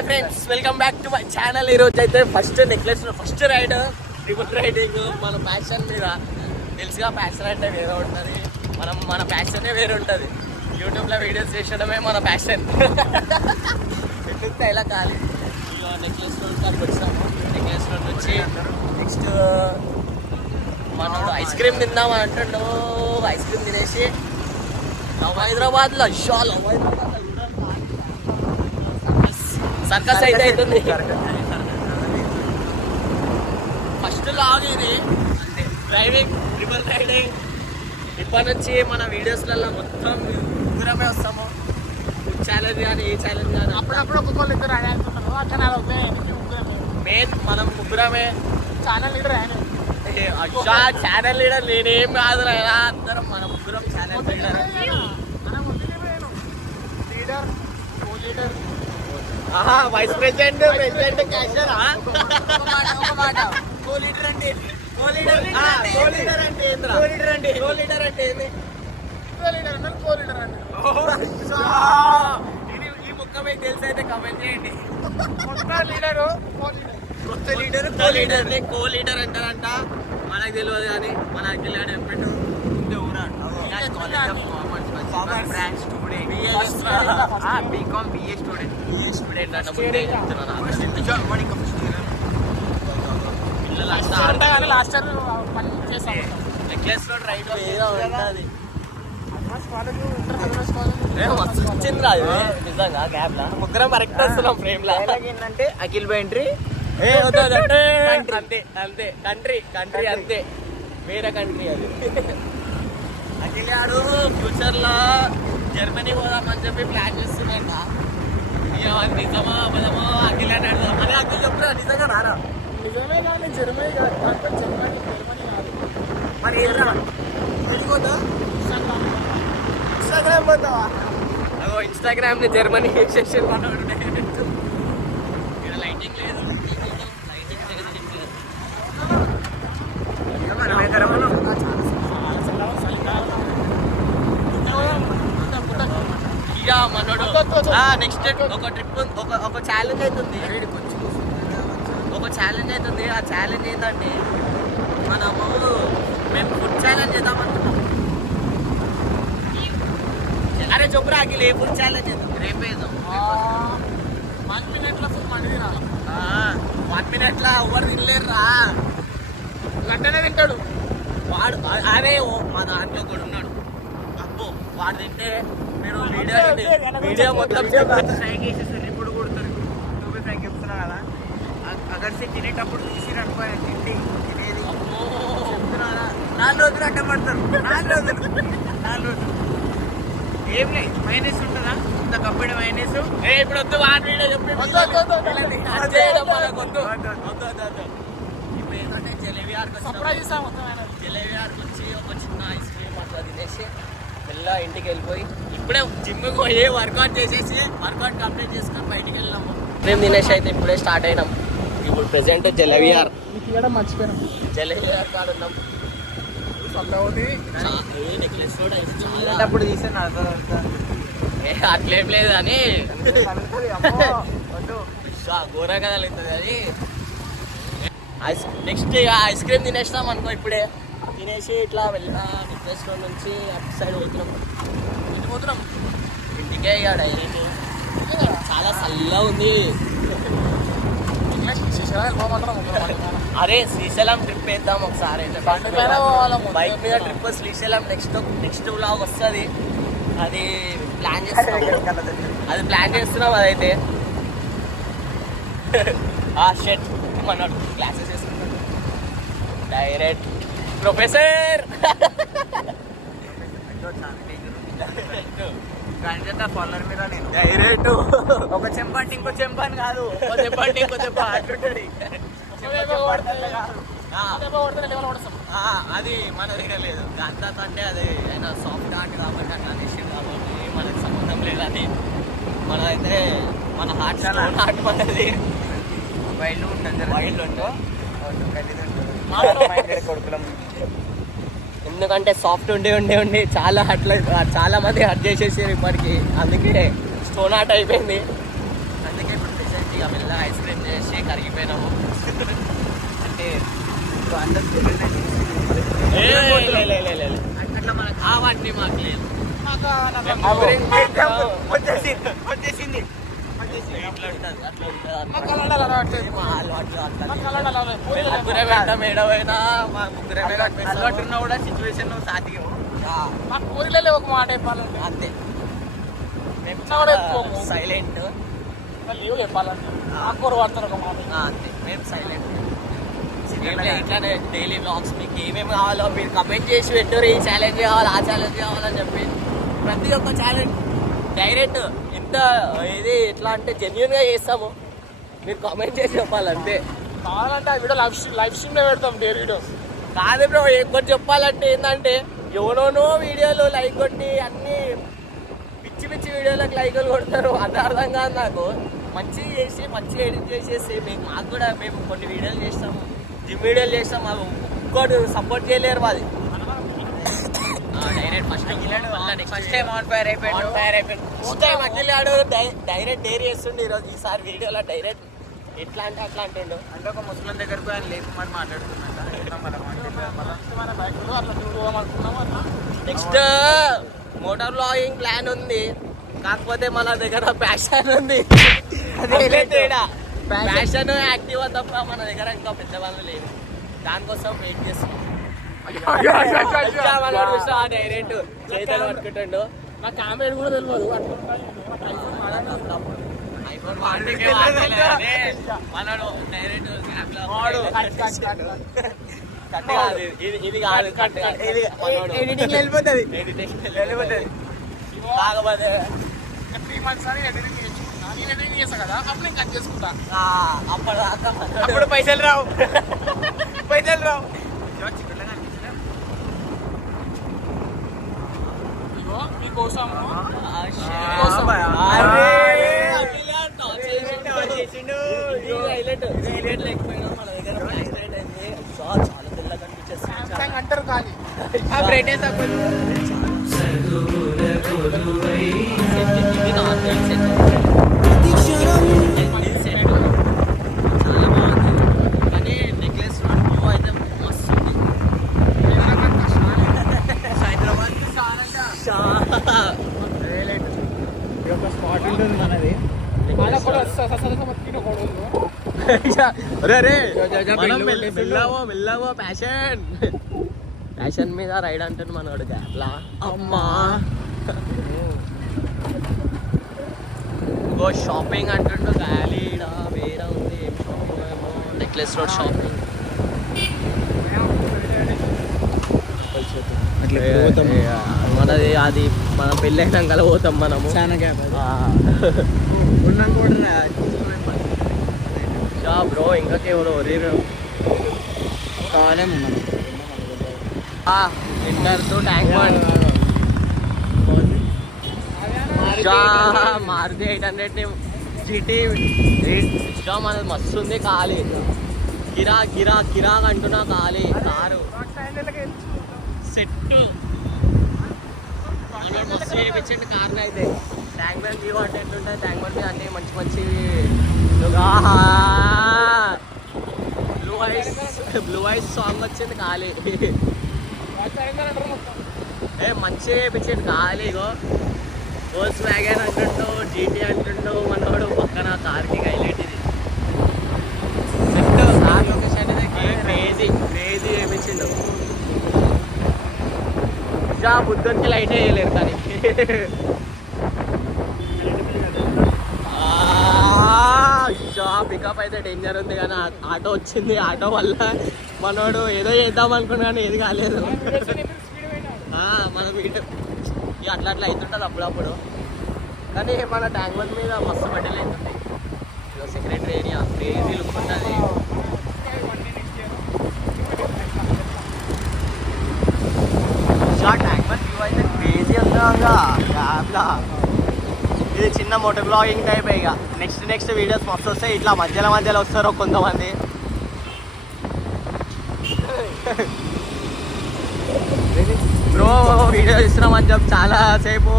Hi friends, welcome back to my channel. ఈరోజు అయితే first necklace first ride triple riding. మన passion మీద తెలుసుగా, ప్యాషన్ అంటే వేరే ఉంటుంది. మన ప్యాషనే వేరే ఉంటుంది. యూట్యూబ్లో వీడియోస్ చేసడమే మన ప్యాషన్. ఎందుకు ఇలా కాదు. నెక్లెస్ రోడ్కి వచ్చాము. నెక్లెస్ రోడ్ వచ్చి నెక్స్ట్ మనోడు ఐస్ క్రీమ్ తిందామని అంటుండో. ఐస్ క్రీమ్ తినేసి హైదరాబాద్లో సర్కస్ అయితే అవుతుంది. ఫస్ట్ లాగ్ ఇది డ్రైవింగ్, ట్రిపుల్ రైడింగ్. ఇప్పటి నుంచి మన వీడియోస్లలో మొత్తం ముగ్గురమే వస్తాము. ఫుడ్ ఛాలెంజ్ కానీ ఏ ఛాలెంజ్ కానీ అప్పుడప్పుడు ఒక్కొక్కరు ఇద్దరు రెడీ అవుతుంటారు. అట్లా మెయిన్ మనం ముగ్గురమే. ఛానల్ లీడర్ ఆయన, ఛానల్ లీడర్ నేనేం కాదు. అందరం మన ముగ్గురం channel leader. Leader, co leader, vice president, president, cashier. Co leader అంటే ఈ ముక్క మీకు తెలిసి అయితే కమెంట్ చేయండి. కొత్త లీడర్ కో లీడర్ అంటారంట. మనకు తెలియదు కానీ మనకు తెలియదు. ఎప్పుడు నెక్లెస్ లో రైడ్ వచ్చింది నిజంగా గ్యాప్ లా ముగ్గురం కరెక్ట్ వస్తున్నాం ఫ్రేమ్ లా. ఏంటంటే అఖిల్ బెంట్రీ అంతే అంతే కంట్రీ అంతే, వేరే కంట్రీ అది. అఖిల్ ఆడు ఫ్యూచర్ లో జర్మనీ పోదామని చెప్పి ప్లాన్ చేస్తుందంట. నిజమా బలమో అఖిల్ అని అడుగుదాం. అదే అఖిల్ చెప్పురా, నిజంగా రారా? నిజమే కానీ జర్మనీ కాదు, జర్మనీ మరి ఏంట్రా వెళ్ళిపోతా? ఇన్స్టాగ్రామ్ పోతావా? అగో ఇన్స్టాగ్రామ్ ని జర్మనీ సెక్షన్ లైటింగ్ లేదు. ఇక మనోడు నెక్స్ట్ ఒక ఛాలెంజ్ అవుతుంది. ఒక ఛాలెంజ్ అవుతుంది. ఆ ఛాలెంజ్ ఏంటంటే మేము ఫుడ్ ఛాలెంజ్ చేద్దామనుకుంటాం. అరే చెప్పురా అఖిల్, ఏ ఫుడ్ ఛాలెంజ్ చేద్దాం? రేపు వేద్దాం. 1 minute లో ఫుల్ మండి తినాలి. 1 minute లో ఎవరు తినలేరురా. గంటనే తింటాడు వాడు. అరే మా దాంట్లో కూడా ఉన్నాడు. అబ్బో వాడు తింటే మీరు వీడియో మొత్తం స్ట్రైక్ వేసేస్తారు. ఇప్పుడు కొడతారు. నువ్వు స్ట్రైక్ చెప్తున్నావు కదా, అగర్సి తినేటప్పుడు తీసి అనుకోవాలి తిండి తినేది. చెప్తున్నారా? 4 రోజులు అడ్డం పడతారు. 4 రోజులు ఏం లేదు. మైనస్ ఉంటుందా? ఇంత కప్పడి మైనస్. ఇప్పుడు వద్దు, వాడి వీడియో చెప్పి ఇప్పుడు ఏంటంటే జలేబీ ఆడికి వచ్చి ఒక చిన్న ఐస్ క్రీమ్ అట్లా తినేసి మెల్ల ఇంటికి వెళ్ళిపోయి ఇప్పుడే జిమ్కి పోయి వర్కౌట్ చేసేసి వర్కౌట్ కంప్లీట్ చేసుకొని బయటికి వెళ్ళినాము. మేము తినేసి అయితే ఇప్పుడే స్టార్ట్ అయినాం. ఇప్పుడు ప్రెసెంట్ జలేబియార్ మర్చిపోయాం. జలేబియార్ కాడ ఉన్నాం. నెక్లెస్ కూడా అప్పుడు తీసాను అట్లేం లేదు అని ఘోరంగా కలుగుతుంది అది. నెక్స్ట్ ఐస్ క్రీమ్ తినేసినాం అనుకో. ఇప్పుడే తినేసి ఇట్లా వెళ్ళిన నెక్లెస్ రోడ్ నుంచి అటు సైడ్ పోతున్నాం. ఇంటికే ఇక డైరెక్ట్. చాలా చల్లగా ఉంది. అరే శ్రీశైలం ట్రిప్ వేద్దాం ఒకసారి. బైక్ మీద ట్రిప్ శ్రీశైలం నెక్స్ట్ వ్లాగ్ వస్తుంది. అది ప్లాన్ చేస్తున్నాం. అదైతే షెట్ మనోడు క్లాసెస్ వేసుకుంటాడు డైరెక్ట్ ప్రొఫెసర్. ఫాలోవర్ మీద నేను డైరెక్ట్ ఒక చెంప అంటే ఇంకో చెంప అని కాదు. ఒక చెంప అంటే ఇంకో చెంప అంటుంటాడు. అది మన దగ్గర లేదు. దాంతో అంటే అది ఆయన సాఫ్ట్ హార్ట్ కాబట్టి అట్లా అనేసి కాబట్టి మనకు సంబంధం లేదని. మనమైతే మన హార్ట్ హార్ట్ మనది వైల్డ్ ఉంటుంది. వైల్డ్ ఉంటూ కొడుకులం. ఎందుకంటే సాఫ్ట్ ఉండి చాలా చాలా మంది హర్ట్ చేసేసారు ఇప్పటికి. అందుకే స్టోన్ హార్ట్ అయిపోయింది. అందుకే ఇప్పుడు ప్రెసెంట్ మళ్ళీ ఐస్ క్రీమ్ చేసి కరిగిపోయినాము. అంటే ఇప్పుడు అందరూ అట్లా మనకు అవన్నీ మాకు లేదు. వచ్చేసింది ఇట్లా ఉంటుంది, అట్లా ఉంటుంది మాకు అన్నమాట. అలా అలవాట్లేదు. మా అలవాట్లు అట్లా మాకు లేదు. అలా అలవాట్లేదు. పూరీలు ముగ్గురే పెట్టాం ఏడవైనా మా ముగ్గురే అలవాటు ఉన్నా కూడా సిచ్యువేషన్ సాధికం. మాకు పూరీలే ఒక మాట చెప్పాలంటే అంతే. మేము ఇట్లా కూడా ఎక్కువ. సైలెంట్. లీవ్ చెప్పాలంటే ఆకుకూర పడతారు ఒక మాట. అంతే, మేము సైలెంట్. ఇట్లానే డైలీ బ్లాగ్స్ మీకు ఏమేమి కావాలో మీరు కమెంట్ చేసి పెట్టారు. ఈ ఛాలెంజ్ కావాలి, ఆ ఛాలెంజ్ కావాలని చెప్పి ప్రతి ఒక్క ఛాలెంజ్ డైరెక్ట్ ఎంత ఇది ఎట్లా అంటే జెన్యున్గా చేస్తాము. మీరు కామెంట్ చేసి చెప్పాలి అంతే. కావాలంటే ఆ వీడియో లైవ్ స్ట్రీమ్లో పెడతాం డైలీ వీడియోస్. కాదు బ్రో, ఎక్కువ చెప్పాలంటే ఏంటంటే ఎవరోనో వీడియోలు లైక్ కొట్టి అన్ని పిచ్చి పిచ్చి వీడియోలకు లైకులు కొడతారు. అది అర్థం కాదు నాకు. మంచిగా చేసి మంచిగా ఎడిట్ చేసేసి మీకు మాకు కూడా మేము కొన్ని వీడియోలు చేస్తాము, జిమ్ వీడియోలు చేస్తాము. అవి ఒక్కటి సపోర్ట్ చేయలేరు మాది. Direct first first time on fire అయిపోయాడు. ఫస్ట్ టైం అఖిలాడు డైరెక్ట్ డైరీ చేస్తుండే ఈరోజు. ఈసారి వీడియోలో డైరెక్ట్ ఎట్లా అంటే అట్లా అంటుండు. అంటే ఒక ముస్లిం దగ్గరకు పోయి ఆయన లేపమని మాట్లాడుతున్నట్టు మన బైక్లో అట్లా తిరుగుదాం అనుకున్నాము. అట్లా నెక్స్ట్ మోటార్ బ్లాగింగ్ ప్లాన్ ఉంది, కాకపోతే మన దగ్గర ప్యాషన్ ఉంది. అదే తేడా. ప్యాషన్ యాక్టివ్ తప్ప మన దగ్గర ఇంకా పెద్ద వాళ్ళు లేవు. దానికోసం వెయిట్ చేస్తున్నాం. డైరెక్ట్ చేతులు పట్టుకుంటుండు. నాకు కెమెరా కూడా తెలియదు. ఐఫోన్ మనోడు డైరెక్ట్ ఇది కాదు కట్ ఎడిటింగ్ వెళ్ళిపోతుంది. వెళ్ళిపోతుంది. కాకపోతే 3 months అని ఎడిటింగ్ చేసుకుంటా. నేను ఎడిటింగ్ చేస్తాను కదా, అప్పుడు నేను కట్ చేసుకుంటా. అప్పటిదాకా అప్పుడు పైసలు రావు. ఇగో మీకోసం చాలా తెల్లగా కనిపించేస్తుంది. సామ్సంగ్ అంటారు కానీ బ్రైట్నెస్ తక్కువ. ఇది నార్మల్ సెట్. ఇది సెట్ చాలా బాగుంది, కానీ నెక్లెస్ వ్యూ అయితే మస్తు ఉంది. హైదరాబాద్ ఒక స్పాట్ ఉంటుంది మనది. మెల్లవో ప్యాషన్ మీద రైడ్ అంటాను మనోడు. గ్యాప్లా అమ్మా ఇంకో షాపింగ్ అంటుండు. గాలీడ వేరే ఉంది. ఏం షాపింగ్ ఏమో నెక్లెస్ రోడ్ షాపింగ్. మనది అది మన పెళ్ళి అయినాక పోతాం మనము. చాలా గ్యాప్ బ్రో ఇంకెవరు కావాలే మనం enter to Tank Bund. Maruti 800 GT ఇష్టం అనేది మస్తు ఉంది. ఖాళీ కిరాక్ అంటున్నా. ఖాళీ కారు సెట్ మస్తు చేయించండి కార్ని అయితే. ట్యాంక్ బండ్ వ్యూ అంటే ఎట్లుంటుంది? ట్యాంక్ బండ్ అన్నీ మంచి బ్లూ ఐస్ సాంగ్ వచ్చింది. ఖాళీ మంచిగా చేయించండి. ఖాళీ ఇగో వోల్స్ వ్యాగన్ అంటుండో, జీటీ అంటుండో. మనోడు పక్కన కార్కి హైలైట్ ఇది. సెట్ కార్ లొకేషన్ క్రేజీ చేయించిండు. బుద్ధునికి లైట్ వేయలేరు కానీ. పికప్ అయితే డేంజర్ ఉంది, కానీ ఆటో వచ్చింది. ఆటో వల్ల మనోడు ఏదో చేద్దాం అనుకున్నా కానీ ఏది కాలేదు. మన వీటు ఇక అట్లా అవుతుంటుంది అప్పుడప్పుడు. కానీ మన ట్యాంక్ బండ్ మీద మస్తు బట్టలు అవుతుంటాయి. ఇక సెక్రటరీ ఏరియా క్రేజీ లుక్ ఉంటుంది. ట్యాంక్ బండ్ వ్యూ అయితే క్రేజీ ఉందా. ఇది చిన్న మోటో బ్లాగింగ్ టైప్. ఇక నెక్స్ట్ వీడియోస్ మస్తు వస్తాయి. ఇట్లా మధ్యలో వస్తారు కొంతమంది. బ్రో వీడియో ఇస్తున్నామని చెప్పి చాలా సేపు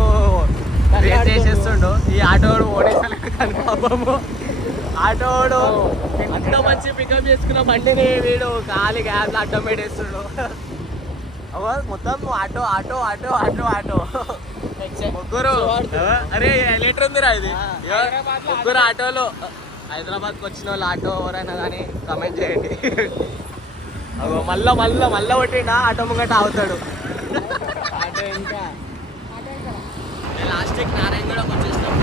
రేస్ చేసేస్తుండు. ఈ ఆటో ఓడేసాను కానీ పాపము ఆటోడు అంత మంచి పికప్ చేసుకున్న బండిని వీడు ఖాళీ గ్యాస్ అడ్డం పెట్టేస్తుడు. అవ్వ మొత్తం auto auto auto auto auto ముగ్గురు. అరే ఎలిటర్ ఉందిరా ఇది. ముగ్గురు ఆటోలు హైదరాబాద్కి వచ్చిన వాళ్ళు ఆటో ఎవరైనా కానీ కమెంట్ చేయండి. అగో మళ్ళా కొట్టిండా ఆటో ముంగట అవుతాడు. ఆటో ఇంకా లాస్ట్కి నారాయణ కూడా వచ్చేసినాం.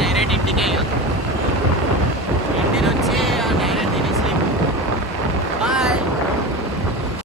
డైరెక్ట్ ఇంటికే.